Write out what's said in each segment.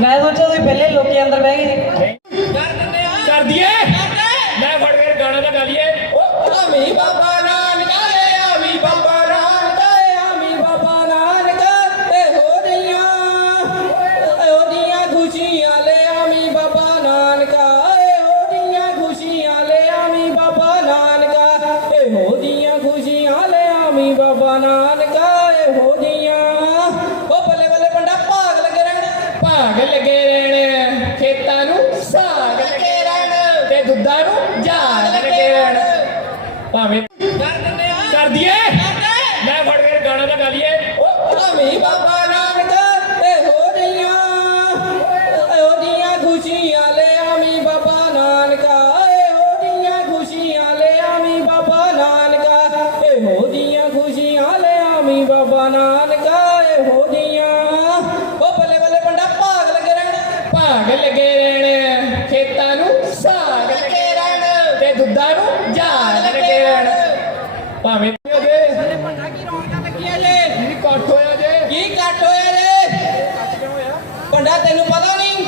मैं सोचा तो पहले लोग अंदर बह गए कर दिए मैं फट गए गाना तो लगा लिए मम्मी पापा ਖੁਸ਼ੀਆਂ ਬਾਬਾ ਨਾਨਕ ਇਹੋ ਦੀਆਂ ਉਹ ਬੱਲੇ ਬੱਲੇ ਪੰਡਾ ਭਾਗ ਲੱਗੇ ਰਹਿਣ ਭਾਗ ਲੱਗੇ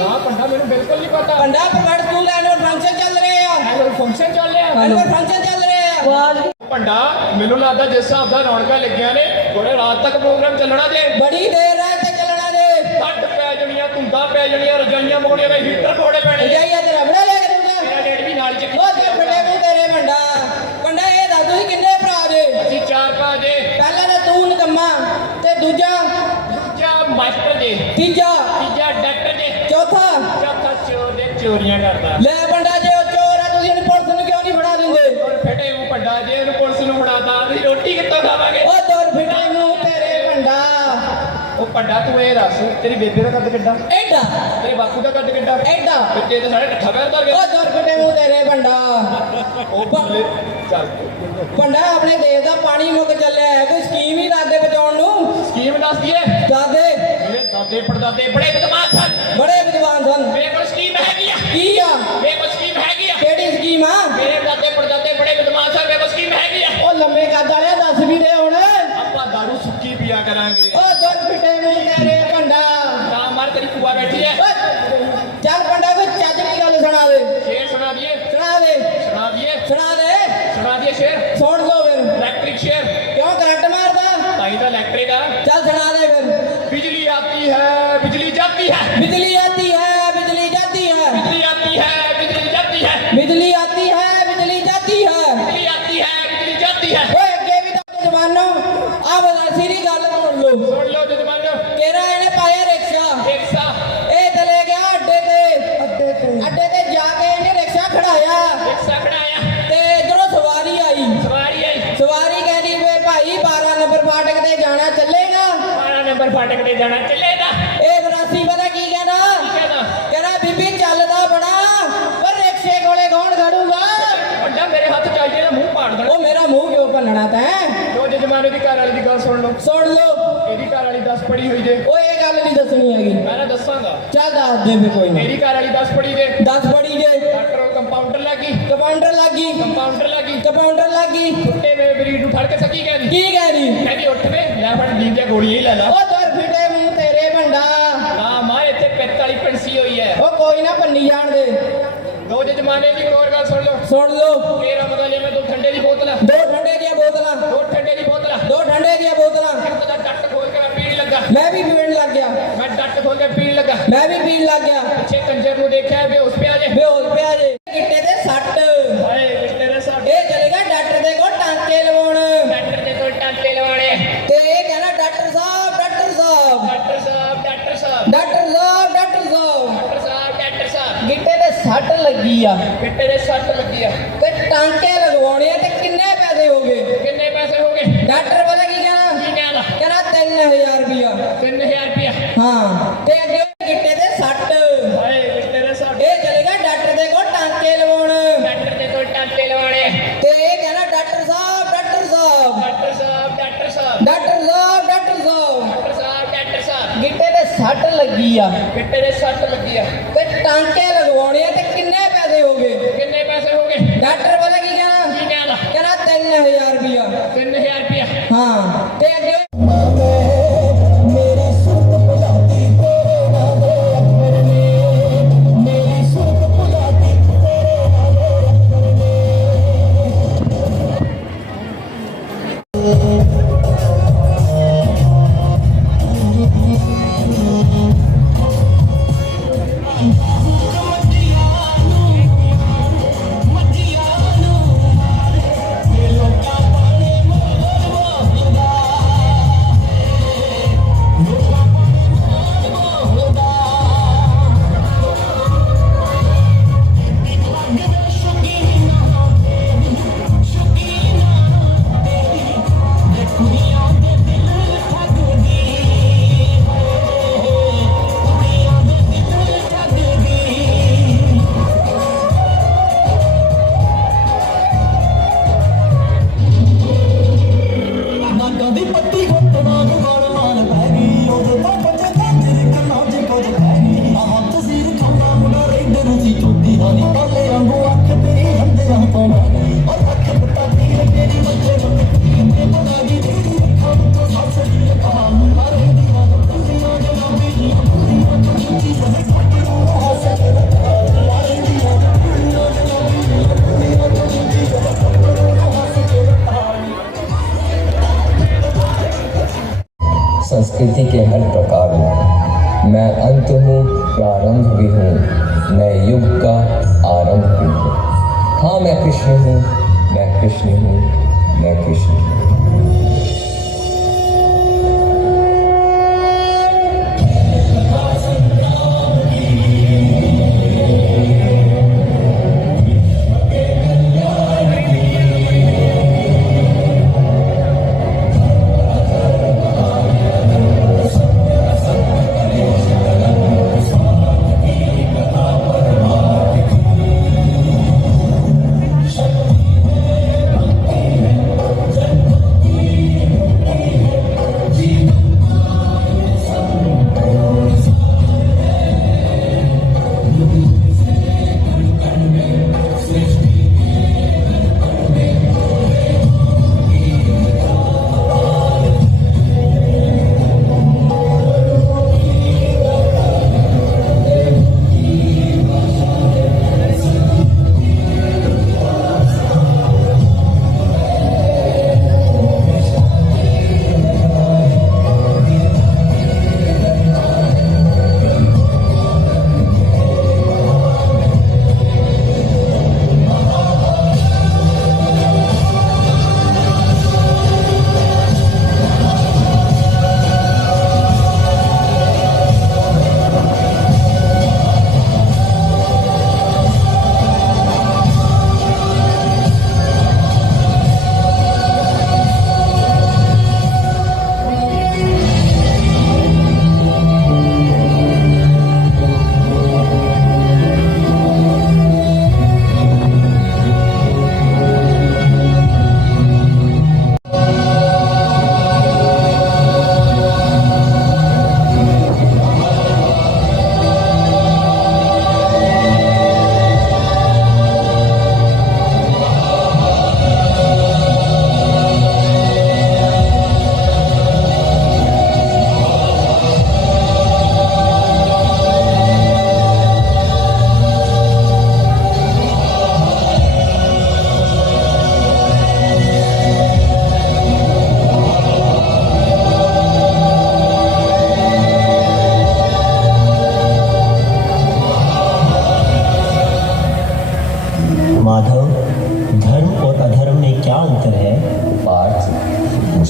ਹਾਂ ਪੰਡਾ ਮੈਨੂੰ ਬਿਲਕੁਲ ਨਹੀਂ ਪਤਾ। ਪੰਡਾ ਪ੍ਰਗਟ ਸਕੂਲ ਐਨੂਅਲ ਫੰਕਸ਼ਨ ਚੱਲ ਰਹੇ ਆ। ਐਨੂਅਲ ਫੰਕਸ਼ਨ ਚੱਲ ਰਿਹਾ। ਐਨੂਅਲ ਫੰਕਸ਼ਨ ਚੱਲ ਰਹੇ ਆਵਾਜ਼ ਪੰਡਾ ਮੈਨੂੰ ਲੱਗਦਾ ਜਿਸ ਹਿਸਾਬ ਦਾ ਰੌਣਕਾਂ ਲੱਗੀਆਂ ਨੇ ਥੋੜੇ ਰਾਤ ਤੱਕ ਪ੍ਰੋਗਰਾਮ ਚੱਲਣਾ ਜੇ। ਬੜੀ ਦੇਰ ਰਾਤ ਤੱਕ ਚੱਲਣਾ ਜੇ। ਕੱਟ ਪੈ ਜਾਣੀਆਂ ਧੁੰਦਾਂ ਪੈ ਜਾਣੀਆਂ ਰਜਾਈਆਂ ਪਾਉਣੀਆਂ ਨੇ ਹੀਟਰ ਕੋੜੇ ਪੈਣੇ ਨੇ। ਜਾਈਆ ਤੇਰਾ ਬੜਾ ਲੈ ਕੇ ਦੂੰਗਾ ਮੇਰਾ ਡੇਟ ਵੀ ਨਾਲ ਚੱਕੀ ਉਹ ਤੇ ਫਟੇ ਮੂੰਹ ਤੇਰੇ ਪੰਡਾ। ਪੰਡਾ ਇਹ ਦੱਸ ਤੁਸੀਂ ਕਿੰਨੇ ਭਰਾ ਜੇ? ਅਸੀਂ ਚਾਰ ਪਾ ਜੇ। ਪਹਿਲਾ ਤਾਂ ਤੂੰ ਨਕਮਾ ਤੇ ਦੂਜਾ ਦੂਜਾ ਮਾਸਟਰ ਜੇ। ਤੀਜਾ ਤੀਜਾ ਡਾਕਟਰ ਜੇ ਚੌਥਾ ਚੌਥਾ ਚੋਰ ਦੇ ਚੋਰੀਆਂ ਕਰਦਾ। ਲੈ ਪੰਡਾ ਜੇ ਉਹ ਚੋਰ ਆ ਤੁਸੀਂ ਇਹਨੂੰ ਪੁਲਿਸ ਨੂੰ ਕਿਉਂ ਨਹੀਂ ਫੜਾ ਦਿੰਦੇ? ਔਰ ਫਟੇ ਮੂੰਹ ਪੰਡਾ ਜੇ ਇਹਨੂੰ ਪੁਲਿਸ ਨੂੰ ਫੜਾਤਾ ਅਸੀਂ ਰੋਟੀ ਕਿੱਥੋਂ ਖਾਵਾਂਗੇ? ਉਹ ਤੋਰ ਫਿਟੇ ਮੂੰਹ ਤੇਰੇ ਪੰਡਾ ਉਹ ਪੰਡਾ ਤੂੰ ਇਹ ਦੱਸ ਤੇਰੀ ਬੇਬੇ ਦਾ ਕੱਦ ਕਿੱਡਾ? ਐਡਾ? ਤੇਰੇ ਬਾਪੂ ਦਾ ਕੱਦ ਕਿੱਡਾ? ਐਡਾ? ਬੱਚੇ ਤੇ ਸਾਰੇ ਇਕੱਠਾ ਪੈਰ ਧਰ ਗਏ ਉਹ ਤੋਰ ਫਿਟੇ ਮੂੰਹ ਤੇਰੇ ਪੰਡਾ ਉਹ ਬੱਲੇ ਚੱਲ। ਪੰਡਾ ਆਪਣੇ ਦੇਸ਼ ਦਾ ਪਾਣੀ ਮੁੱਕ ਚੱਲਿਆ ਹੈ। ਕੋਈ ਸਕੀਮ ਹੀ ਦੱਸ ਦੇ ਬਚਾਉਣ ਨੂੰ। ਸਕੀਮ ਦੱਸ ਦਈਏ। ਦੱਸ ਦੇ। ਮੇਰੇ ਦਾਦੇ ਪੜਦਾਦੇ ਬੜੇ ਬਦਮਾਸ਼ ਸਨ। ਬੜੇ ਵਿਦਵਾਨ ਸਨ। ਮੇਰੇ Iya, bebas ਕਹਿੰਦਾ ਬੀਬੀ ਚੱਲਦਾ ਬੜਾ ਪਰ ਰਿਕਸ਼ੇ ਕੋਲੇ ਕੌਣ ਖੜੂਗਾ? ਵੱਡਾ ਮੇਰੇ ਹੱਥ ਚੱਲ ਜੇ ਮੂੰਹ ਪਾੜ ਦੇਣਾ। ਉਹ ਮੇਰਾ ਮੂੰਹ ਕਿਉਂ ਭੰਨਣਾ ਤੈਂ? ਜੋ ਜਜਮਾਨੇ ਦੀ ਘਰ ਵਾਲੀ ਦੀ ਗੱਲ ਸੁਣ ਲਓ। ਸੁਣ ਲਓ। ਇਹਦੀ ਘਰ ਵਾਲੀ 10 ਪੜੀ ਹੋਈ ਜੇ। ਓਏ ਇਹ ਗੱਲ ਨਹੀਂ ਦੱਸਣੀ ਹੈਗੀ। ਮੈਂ ਨਾ ਦੱਸਾਂਗਾ। ਚੱਲ ਦੱਸ ਦੇ ਫੇ ਕੋਈ ਨਹੀਂ ਮੇਰੀ ਘਰ ਵਾਲੀ 10 ਪੜੀ ਜੇ। ਦੱਸ ਬੜੀ ਜੇ। ਡਾਕਟਰ ਕੰਪਾਊਂਡਰ ਲੱਗੀ। ਕੰਪਾਊਂਡਰ ਲੱਗੀ। ਕੰਪਾਊਂਡਰ ਲੱਗੀ। ਕੰਪਾਊਂਡਰ ਲੱਗੀ। ਛੁੱਟੇ ਵੇ ਬਰੀਡ ਨੂੰ ਫੜ ਕੇ ਸਕੀ ਕਹਿੰਦੀ ਕੀ ਕਹਿ ਰਹੀ ਕਹਿੰਦੀ ਉੱਠ ਵੇ ਲੈ ਫੜ ਦੀਆਂ ਗੋਲੀਆਂ ਹੀ ਲੈ ਲਾ ਉਹ ਤੁਰ ਫਿਟੇ ਮੂੰਹ ਤੇਰੇ ਭੰਡਾ ਹਾਂ ਮਾਂ ਇੱਥੇ ਪਿੱਤ ਵਾਲੀ ਪਿੰਸੀ ਹੋਈ ਹੈ ਉਹ ਕੋਈ ਨਾ ਭੰਨੀ ਜਾਣ ਦੇ ਦੋ ਜਜਮਾਨੇ ਦੀ ਹੋਰ ਗੱਲ ਸੁਣ ਲਓ। ਸੁਣ ਲਓ। ਮੇਰਾ ਮਤਲਬ ਜੇ ਮੈਂ ਦੋ ਠੰਡੇ ਦੀ ਬੋਤਲ ਦੋ ਠੰਡੇ ਦੀਆਂ ਬੋਤਲਾਂ। ਦੋ ਠੰਡੇ ਦੀ ਬੋਤਲ ਦੋ ਠੰਡੇ ਦੀਆਂ ਬੋਤਲਾਂ। ਦਾ ਡੱਟ ਖੋਲ ਕੇ ਪੀਣ ਲੱਗਾ। ਮੈਂ ਵੀ ਪੀਣ ਲੱਗ ਗਿਆ। ਮੈਂ ਡੱਟ ਖੋਲ ਕੇ ਪੀਣ ਲੱਗਾ। ਮੈਂ ਵੀ ਪੀਣ ਲੱਗ ਗਿਆ। ਪਿੱਛੇ ਕੰਜਰ ਨੂੰ ਦੇਖਿਆ ਵੇ ਉਸ ਪਿਆ ਜੇ। ਬੇਹੋਸ਼ ਪਿਆ ਜੇ। ਗਿੱਟੇ ਤੇ ਸੱਟ। ਹਾਏ ਰਿਸ਼ਤੇ ਦੇ ਸਾਡੇ ਇਹ ਚਲੇਗਾ ਡਾਕਟਰ ਦੇ ਕੋਲ ਟਾਂਕੇ ਲਵਾਉਣ। ਡਾਕਟਰ ਦੇ ਕੋਲ ਟਾਂਕੇ ਲਵਾਉਣੇ ਤੇ ਇਹ ਕਹਿੰਦਾ ਡਾਕਟਰ ਸਾਹਿਬ ਡਾਕਟਰ ਸਾਹਿਬ। ਡਾਕਟਰ ਸਾਹਿਬ ਡਾਕਟਰ ਸਾਹਿਬ। ਡਾਕਟਰ ਸਾਹਿਬ ਡਾਕਟਰ ਸਾਹਿਬ ਡਾਕਟਰ ਸਾਹਿਬ ਡਾਕਟਰ ਸਾਹਿਬ ਗਿੱਟੇ ਤੇ ਸੱਟ ਲੱਗੀ ਆ। ਗਿੱਟੇ ਦੇ ਸੱਟ ਲੱਗੀ ਆ। ਤੇ ਟਾਂਕੇ ਲਗਵਾਉਣੇ ਆ ਤੇ ਕਿੰਨੇ ਪੈਸੇ ਹੋ ਗਏ? ਕਿੰਨੇ ਪੈਸੇ ਹੋ ਗਏ? ਡਾਕਟਰ ਪਤਾ ਕੀ ਕਹਿੰਦਾ ਕੀ ਕਹਿੰਦਾ ਕਹਿੰਦਾ 3000 ਰੁਪਇਆ। 3000 ਰੁਪਇਆ। ਹਾਂ ਤੇ ਅੱਗੇ ਗਿੱਟੇ ਤੇ ਸੱਟ। ਹਾਏ ਰਿਸ਼ਤੇ ਦੇ ਸਾਡੇ ਇਹ ਚਲੇਗਾ ਡਾਕਟਰ ਦੇ ਕੋਲ ਟਾਂਕੇ ਲਵਾਉਣ। ਡਾਕਟਰ ਦੇ ਕੋਲ ਟਾਂਕੇ ਲਵਾਉਣੇ ਤੇ ਇਹ ਕਹਿੰਦਾ ਡਾਕਟਰ ਸਾਹਿਬ ਡਾਕਟਰ ਸਾਹਿਬ। ਡਾਕਟਰ ਸਾਹਿਬ ਡਾਕਟਰ ਸਾਹਿਬ। ਡਾਕਟਰ ਸਾਹਿਬ ਡਾਕਟਰ ਸਾਹਿਬ। ਡਾਕਟਰ ਸਾਹਿਬ ਡਾਕਟਰ ਸਾਹਿਬ। ਗਿੱਟੇ ਤੇ ਸੱਟ ਲੱਗੀ ਆ। ਗਿੱਟੇ ਦੇ ਸੱਟ 3000 ਰੁਪਿਆ 3000 ਰੁਪਿਆ ਹਾਂ। ਤੇ ਅੱਗੇ मैं अंत हूँ प्रारंभ भी हूँ मैं युग का आरंभ भी हूँ हाँ मैं कृष्ण हूँ मैं कृष्ण हूँ मैं कृष्ण हूँ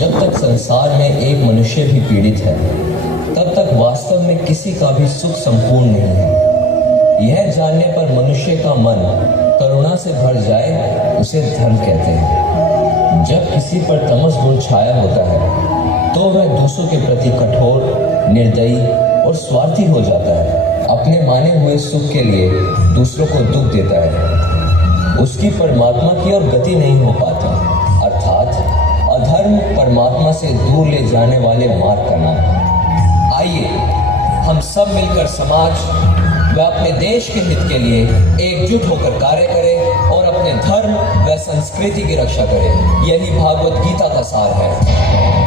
जब तक संसार में एक मनुष्य भी पीड़ित है, तब तक वास्तव में किसी का भी सुख संपूर्ण नहीं है। यह जानने पर मनुष्य का मन करुणा से भर जाए, उसे धर्म कहते हैं। जब किसी पर तमस गुण छाया होता है तो वह दूसरों के प्रति कठोर, निर्दयी और स्वार्थी हो जाता है। अपने माने हुए सुख के लिए दूसरों को दुख देता है। उसकी परमात्मा की ओर गति नहीं हो पाती। अधर्म परमात्मा से दूर ले जाने वाले मार्ग का नाम आइए, हम सब मिलकर समाज व अपने देश के हित के लिए एकजुट होकर कार्य करें और अपने धर्म व संस्कृति की रक्षा करें। यही भागवत गीता का सार है।